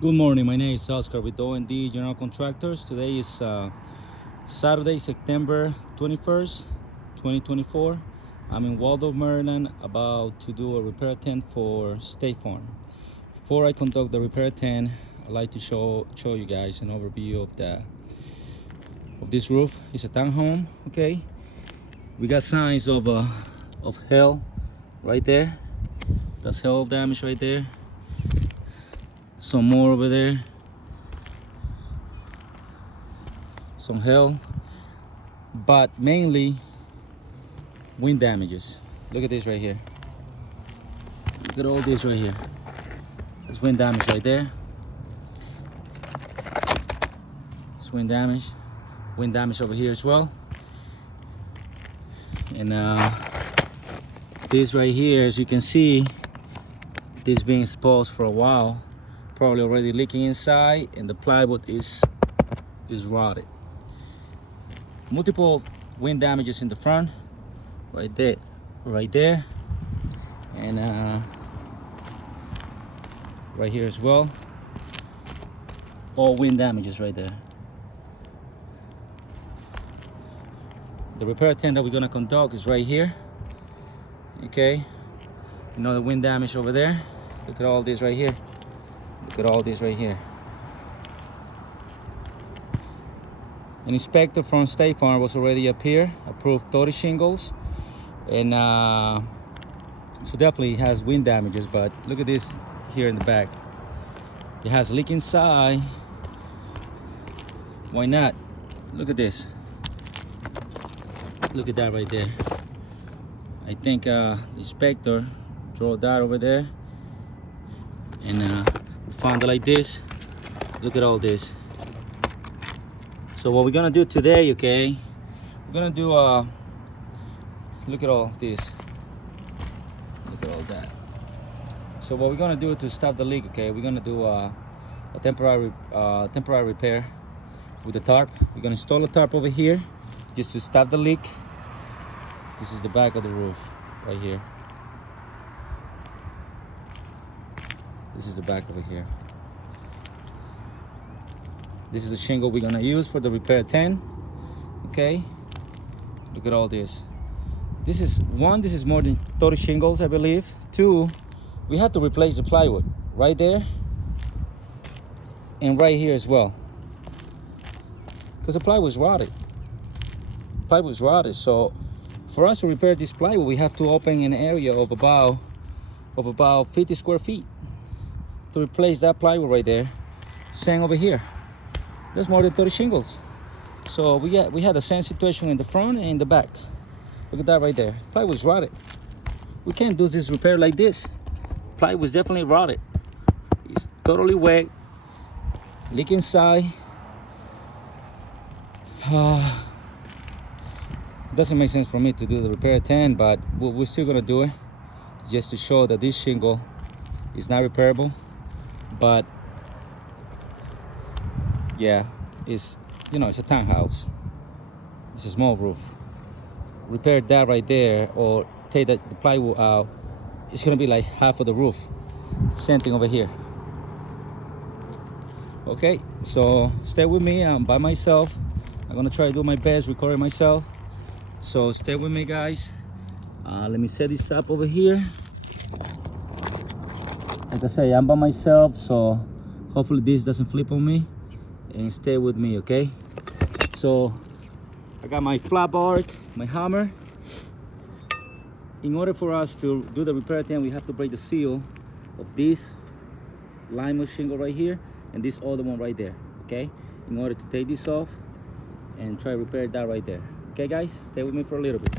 Good morning, my name is Oscar with OND General Contractors. Today is Saturday, September 21st, 2024. I'm in Waldorf, Maryland, about to do a repair attempt for State Farm. Before I conduct the repair attempt, I'd like to show you guys an overview of this roof. It's a townhome, okay? We got signs of hail right there. That's hail damage right there. Some more over there. Some hail, but mainly wind damages. Look at this right here. Look at all this right here. That's wind damage right there. It's wind damage. Wind damage over here as well. And this right here, as you can see, this being exposed for a while, probably already leaking inside, and the plywood is rotted. Multiple wind damages in the front, right there, and right here as well. All wind damages right there. The repair attempt that we're gonna conduct is right here. Okay, another wind damage over there. Look at all this right here. Look at all this right here. An inspector from State Farm was already up here, approved 30 shingles, and so definitely it has wind damages. But look at this here in the back. It has leak inside. Why not? Look at this. Look at that right there. I think the inspector drew that over there, and we found it like this. Look at all this. So what we're gonna do today, okay? We're gonna do look at all this. Look at all that. So what we're gonna do to stop the leak, okay? We're gonna do a temporary repair with the tarp. We're gonna install a tarp over here just to stop the leak. This is the back of the roof right here. This is the back over here. This is the shingle we're gonna use for the repair 10. Okay, look at all this. This is more than 30 shingles, I believe. 2, we have to replace the plywood right there and right here as well, because the plywood is rotted. So for us to repair this plywood, we have to open an area of about 50 square feet to replace that plywood right there. Same over here. That's more than 30 shingles. So we had the same situation in the front and in the back. Look at that right there. Plywood's rotted. We can't do this repair like this. Plywood's definitely rotted. It's totally wet. Leak inside. Doesn't make sense for me to do the repair 10, but we're still gonna do it just to show that this shingle is not repairable. But yeah, it's a townhouse. It's a small roof. Repair that right there, or take the plywood out, it's gonna be like half of the roof. Same thing over here. Okay, so stay with me. I'm by myself. I'm gonna try to do my best recording myself. So stay with me, guys. Let me set this up over here. Like I say, I'm by myself, so hopefully this doesn't flip on me. And stay with me, okay? So I got my flat bar, my hammer. In order for us to do the repair attempt, we have to break the seal of this lime shingle right here and this other one right there, okay? In order to take this off and try to repair that right there. Okay, guys, stay with me for a little bit.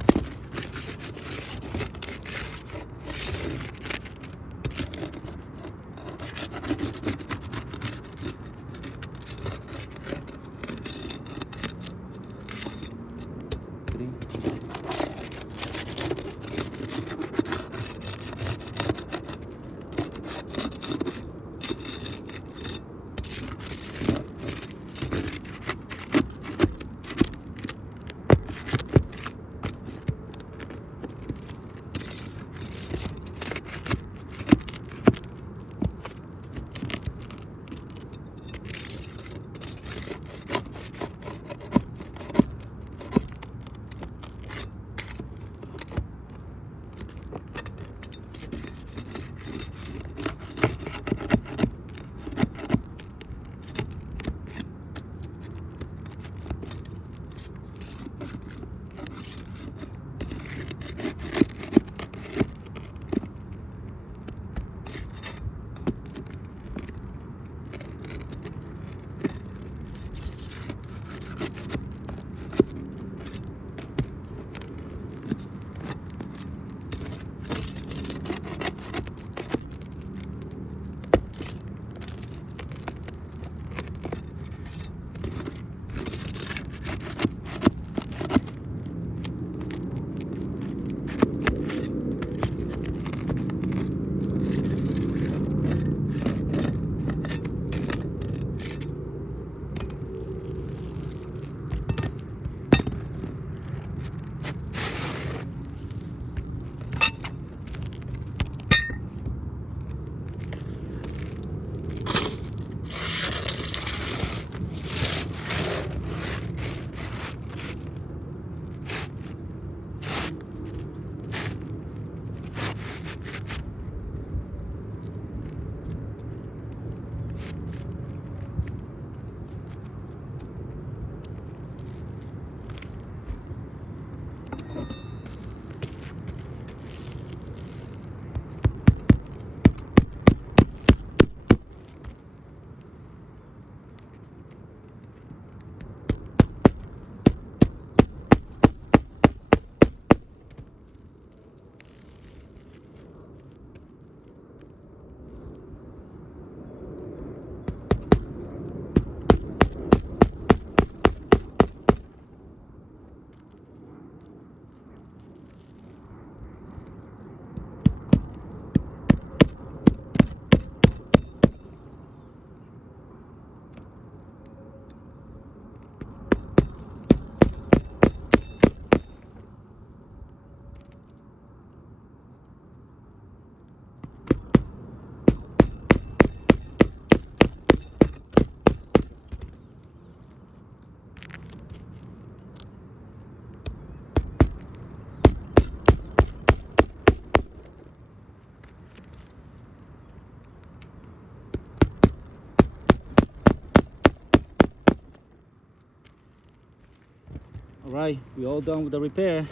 All right, we all done with the repair.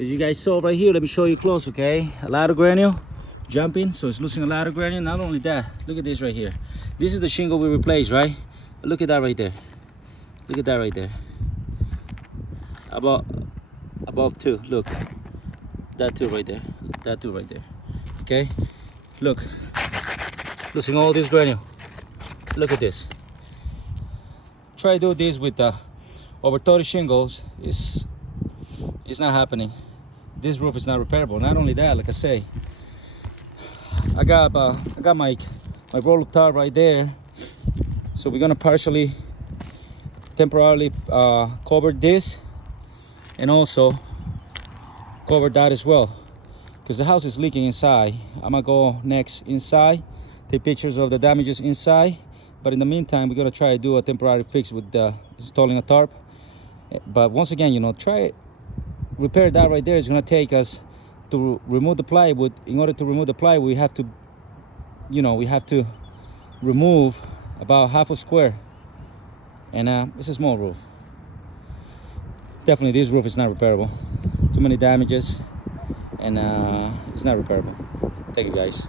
As you guys saw right here, let me show you close, okay? A lot of granule jumping, so it's losing a lot of granule. Not only that, look at this right here. This is the shingle we replaced, right? Look at that right there. Look at that right there. Above two, look. That two right there. That two right there. Okay? Look. Losing all this granule. Look at this. Try to do this with over 30 shingles. It's not happening. This roof is not repairable. Not only that, like I say, I got my roll-up tarp right there, so we're gonna temporarily cover this and also cover that as well, because the house is leaking inside. I'm gonna go next inside, take pictures of the damages inside, but in the meantime we're gonna try to do a temporary fix with installing a tarp. But once again, you know, repair that right there is gonna take us to remove the plywood. In order to remove the plywood, we have to remove about half a square, and it's a small roof. Definitely this roof is not repairable. Too many damages, and it's not repairable. Thank you guys.